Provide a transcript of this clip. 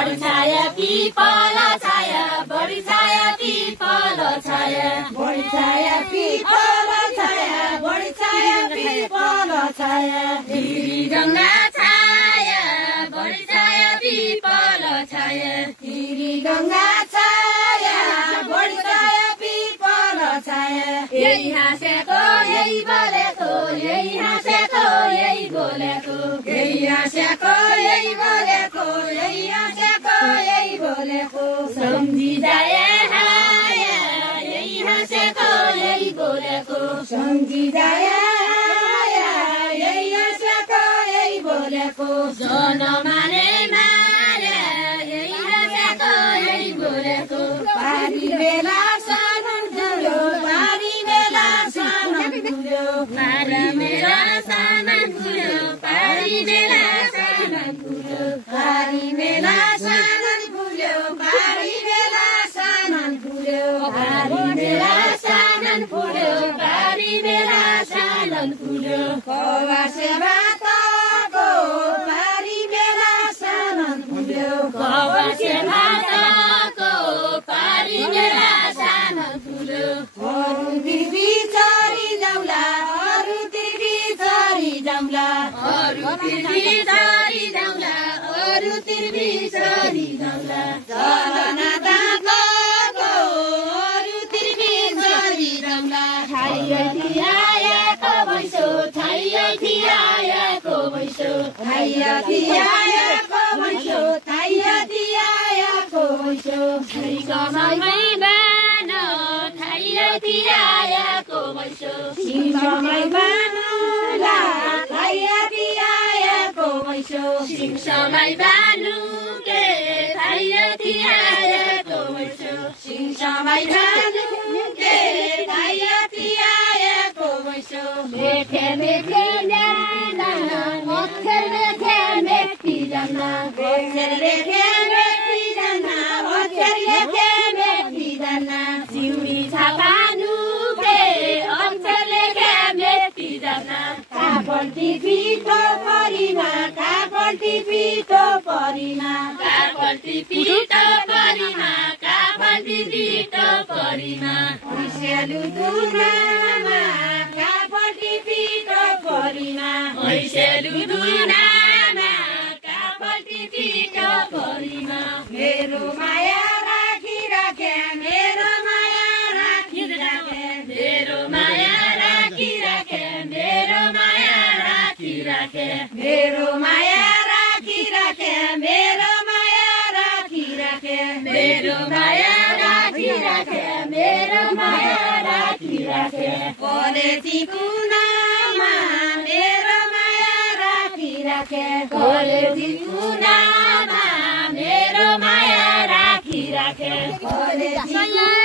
बढी छाया पिपल छाया बढी छाया पिपल छाया बढी छाया पिपल छाया बढी छाया पिपल छाया तिरी गङ्गा छाया बढी छाया पिपल छाया तिरी गङ्गा छाया बढी छाया पिपल छाया यही हाँसेको यही बोलेको यही हाँसेको यही बोलेको यही हाँसेको यही बोलेको यही हाँसेको यही बोलेको सम्झी जाए हाया यही हाँसेको यही बोलेको सम्झी जाए यही हाँसेको यही बोलेको जनमाने मारे यही हाँसेको यही बोलेको पारी बेला सानन ठुलो पारी बेला सानन ठुलो पारी मेरा सामान ठुलो पारी मेरा सामान ठुलो पारी बेला सानन ठुलो पारी बेला सानन ठुलो पारी मेरा सामान ठुलो पारी मेरा सामान ठुलो कवासे भातको पारी बेला सानन ठुलो कवचे भातको पारी मेरा सामान ठुलो अरू तिर्बी चरी जाउँला अरू तिर्बी चरी जाउँला अरू तिर्बी चरी जाउँला अरू तिर्बी चरी जाउँला चलना दागको अरू तिर्बी चरी जाउँला थाइयो थियाएको भैँसो थाइयो थियाएको भैँसो थाइया थियाएको भैँसो थाइया थियाएको भैँसो सिंहसँगै बानो थाइयो थियाएको भैँसो सिंहमै बानुला थाइया थियाएको भैँसो सिंहसँगै बानु के थाइयो थियाएको भैँसो सिंहमै बानु के थाइया थियाएको भैँसो मेथे मेथे ल्याना मथे मेथे मेथी जाना ओछेलले खेमेटी जाना ओछेलले खेमेटी जाना सिउरी छापानु के अक्षरले के मेथी जाना कापल्टी पिठो परिमा कापल्टी पिठो परिमा कापल्टी पिठो परिमा कापल्टी पिठो परिमा ओसेलु दुनामा कापल्टी पिठो परिमा ऐसेलु दुनामा कापल्टी पिठो परिमा मेरो माया राखिराखे मेरो माया राखिराखे मेरो माया राखिराखे मेरो माया राखिराखे मेरो माया राखिराखे मेरो माया राखिराखे मेरो माया राखिराखे मेरो माया राखिराखे कलेजी कुनामा मेरो माया राखिराखे कलेजी कुनामा मेरो माया राखिराखे कलेजी